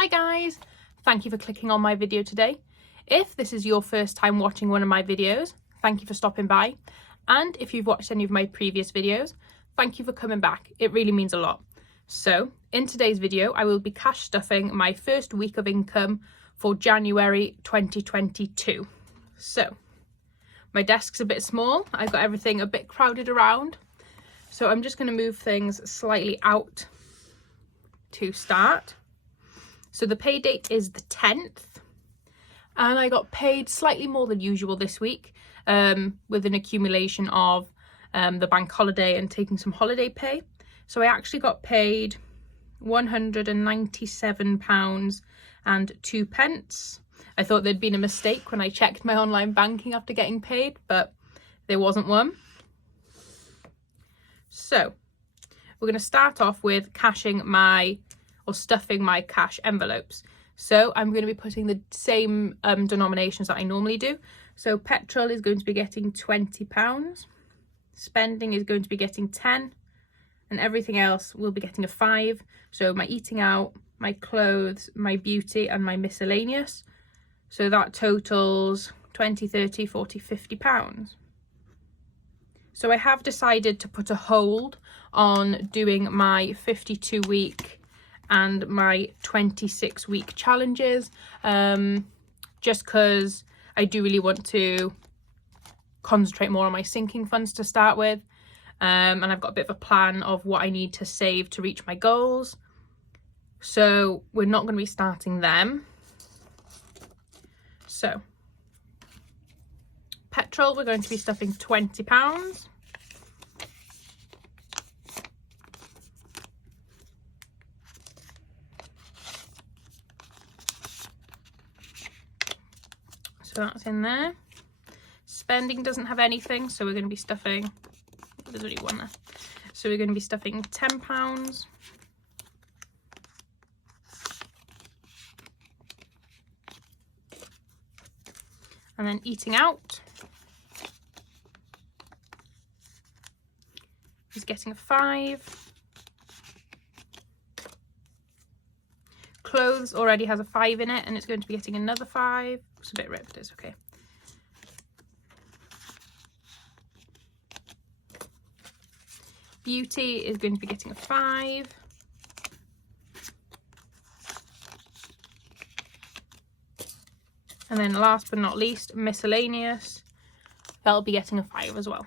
Hi guys, thank you for clicking on my video today. If this is your first time watching one of my videos, thank you for stopping by. And if you've watched any of my previous videos, thank you for coming back. It really means a lot. So in today's video, I will be cash stuffing my first week of income for January 2022. So my desk's a bit small. I've got everything a bit crowded around. So I'm just going to move things slightly out to start. So the pay date is the 10th, and I got paid slightly more than usual this week with an accumulation of the bank holiday and taking some holiday pay. So I actually got paid £197.02. I thought there'd been a mistake when I checked my online banking after getting paid, but there wasn't one. So we're going to start off with stuffing my cash envelopes. So I'm going to be putting the same denominations that I normally do. So petrol is going to be getting £20, spending is going to be getting 10, and everything else will be getting a 5. So my eating out, my clothes, my beauty, and my miscellaneous. So that totals 20, 30, 40, £50. So I have decided to put a hold on doing my 52-week and my 26-week challenges, just because I do really want to concentrate more on my sinking funds to start with, and I've got a bit of a plan of what I need to save to reach my goals. So we're not going to be starting them. So petrol, we're going to be stuffing £20. So that's in there. Spending doesn't have anything, so we're going to be stuffing, there's only one there. So we're going to be stuffing £10. And then eating out is getting a 5. Clothes already has a 5 in it, and it's going to be getting another 5. It's a bit ripped, it's okay. Beauty is going to be getting a 5. And then last but not least, miscellaneous, that'll be getting a 5 as well.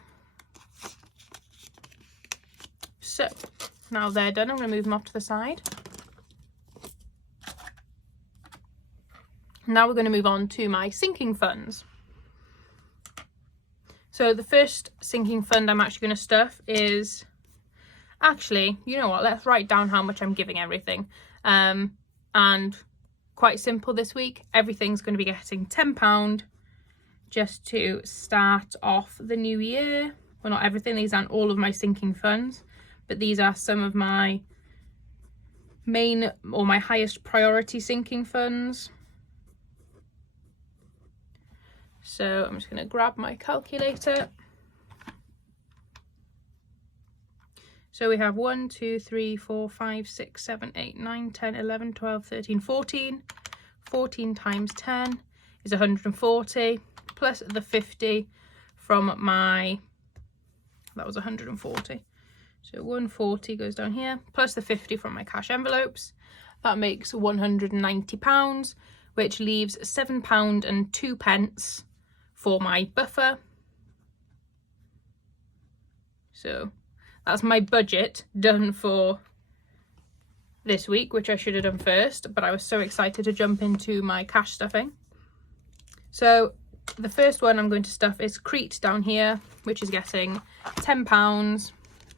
So now they're done, I'm going to move them off to the side. Now we're going to move on to my sinking funds. So the first sinking fund I'm actually going to stuff is, actually, you know what, let's write down how much I'm giving everything. And quite simple this week, everything's going to be getting £10 just to start off the new year. Well, not everything, these aren't all of my sinking funds, but these are some of my main or my highest priority sinking funds. So I'm just going to grab my calculator. So we have 1, 2, 3, 4, 5, 6, 7, 8, 9, 10, 11, 12, 13, 14. 14 times 10 is 140, plus the 50 from my, that was 140. So 140 goes down here, plus the 50 from my cash envelopes. That makes £190, which leaves £7.02 for my buffer. So that's my budget done for this week, which I should have done first, but I was so excited to jump into my cash stuffing. So the first one I'm going to stuff is Crete down here, which is getting £10.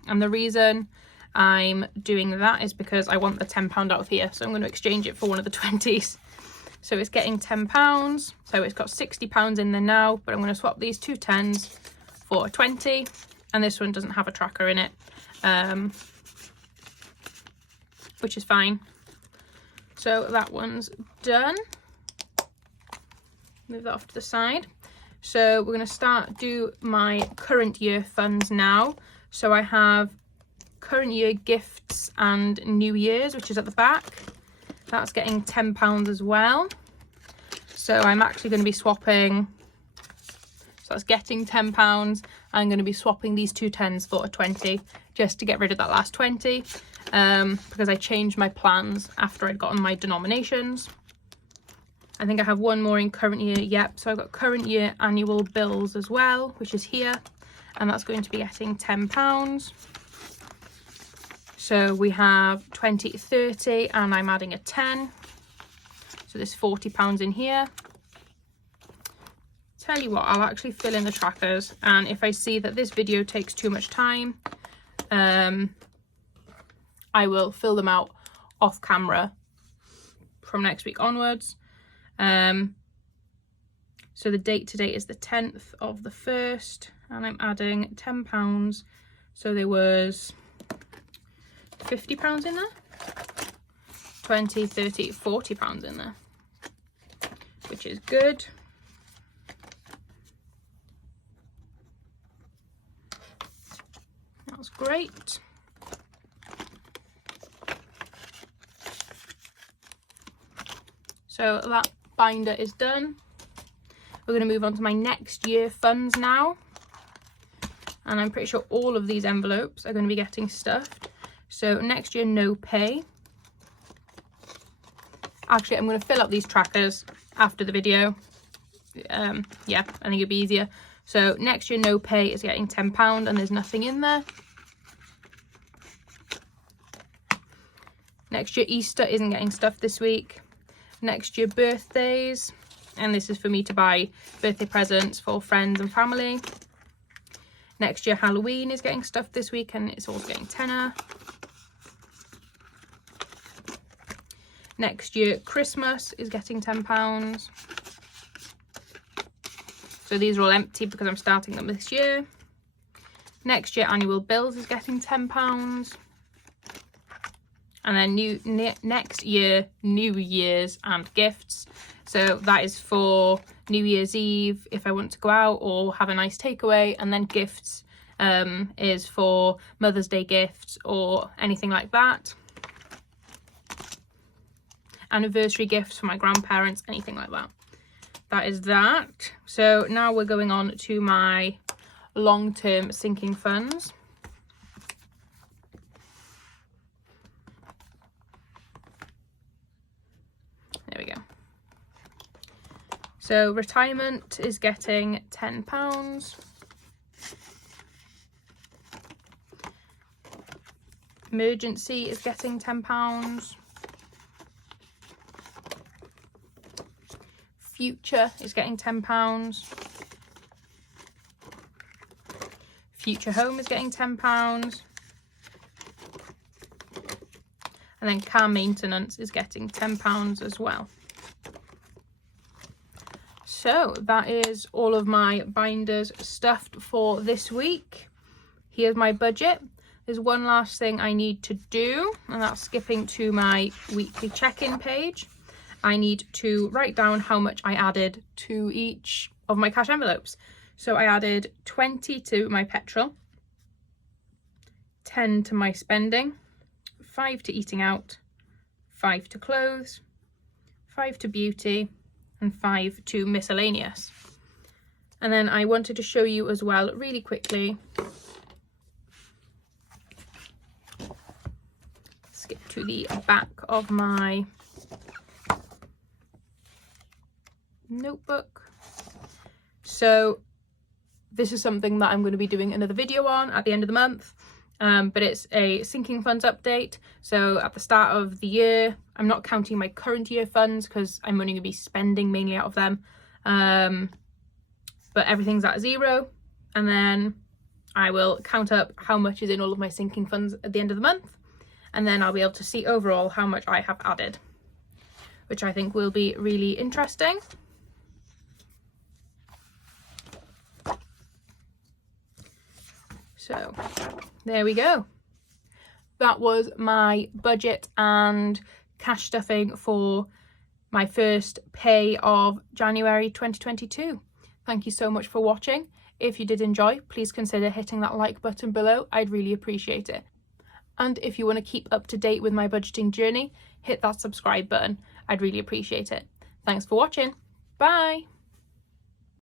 And the reason I'm doing that is because I want the £10 out of here. So I'm going to exchange it for one of the 20s. So it's getting £10. So it's got £60 in there now, but I'm going to swap these two 10s for a 20. And this one doesn't have a tracker in it, which is fine. So that one's done. Move that off to the side. So we're going to do my current year funds now. So I have current year gifts and New Year's, which is at the back. That's getting £10 as well. So I'm actually going to be swapping, so that's getting £10. I'm going to be swapping these two 10s for a 20 just to get rid of that last 20 because I changed my plans after I'd gotten my denominations. I think I have one more in current year. Yep, so I've got current year annual bills as well, which is here, and that's going to be getting £10. So we have 20, 30, and I'm adding a 10. So there's £40 in here. Tell you what, I'll actually fill in the trackers, and if I see that this video takes too much time, I will fill them out off camera from next week onwards. So the date today is the 10th of the 1st, and I'm adding £10. So there was £50 in there, 20, 30, £40 in there, which is good. That's great. So that binder is done. We're going to move on to my next year funds now. And I'm pretty sure all of these envelopes are going to be getting stuffed. So next year, no pay. Actually, I'm going to fill up these trackers after the video. Yeah, I think it'd be easier. So next year, no pay is getting £10 and there's nothing in there. Next year, Easter isn't getting stuffed this week. Next year, birthdays, and this is for me to buy birthday presents for friends and family. Next year, Halloween is getting stuffed this week and it's also getting tenner. Next year, Christmas is getting £10. So these are all empty because I'm starting them this year. Next year, annual bills is getting £10. And then next year, New Year's and gifts. So that is for New Year's Eve if I want to go out or have a nice takeaway. And then gifts is for Mother's Day gifts or anything like that. Anniversary gifts for my grandparents, anything like that. That is that. So now we're going on to my long-term sinking funds. There we go. So retirement is getting £10. Emergency is getting £10. Future is getting £10. Future home is getting £10. And then car maintenance is getting £10 as well. So that is all of my binders stuffed for this week. Here's my budget. There's one last thing I need to do, and that's skipping to my weekly check-in page. I need to write down how much I added to each of my cash envelopes. So I added 20 to my petrol, 10 to my spending, 5 to eating out, 5 to clothes, 5 to beauty, and 5 to miscellaneous. And then I wanted to show you as well really quickly, skip to the back of my notebook. So this is something that I'm going to be doing another video on at the end of the month. But it's a sinking funds update. So at the start of the year, I'm not counting my current year funds because I'm only going to be spending mainly out of them. But everything's at 0. And then I will count up how much is in all of my sinking funds at the end of the month. And then I'll be able to see overall how much I have added, which I think will be really interesting. So there we go. That was my budget and cash stuffing for my first pay of January 2022. Thank you so much for watching. If you did enjoy, please consider hitting that like button below. I'd really appreciate it. And if you want to keep up to date with my budgeting journey, hit that subscribe button. I'd really appreciate it. Thanks for watching. Bye.